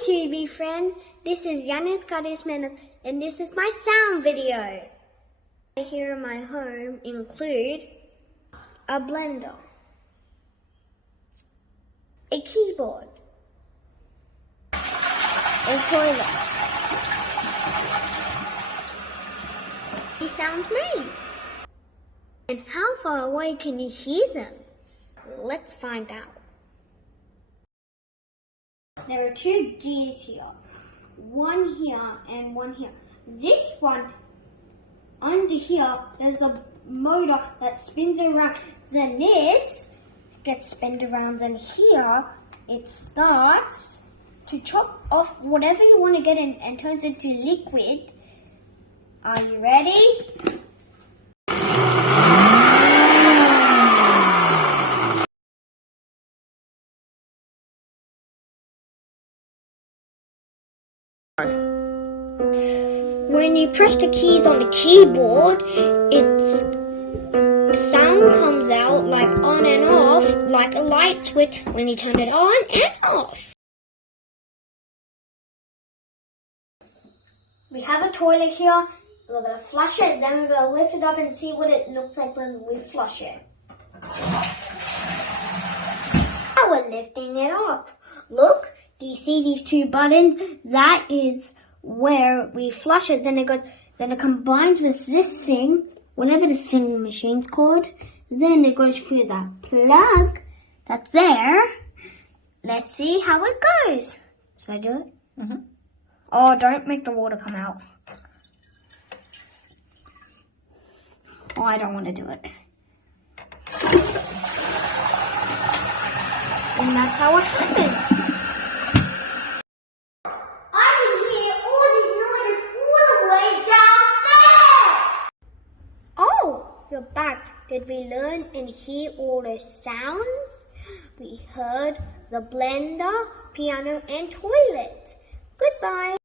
YouTube friends, this is Yannis Kardiasmenos and this is my sound video. Here in my home include a blender, a keyboard, a toilet. These sounds made. And how far away can you hear them? Let's find out. There are two gears here, one here and one here. This one, under here, there's a motor that spins around. Then this gets spun around, and here it starts to chop off whatever you want to get in and turns into liquid. Are you ready? When you press the keys on the keyboard, sound comes out like on and off, like a light switch when you turn it on and off. We have a toilet here. We're going to flush it, then we're going to lift it up and see what it looks like when we flush it. Now we're lifting it up. Look, do you see these two buttons? That is where we flush it, then it combines with this thing, whatever the singing machine's called, then it goes through that plug that's there. Let's see how it goes. Should I do it? Mm-hmm. Oh, don't make the water come out. Oh, I don't want to do it. And that's how it happens. You're back. Did we learn and hear all the sounds? We heard the blender, piano, and toilet. Goodbye.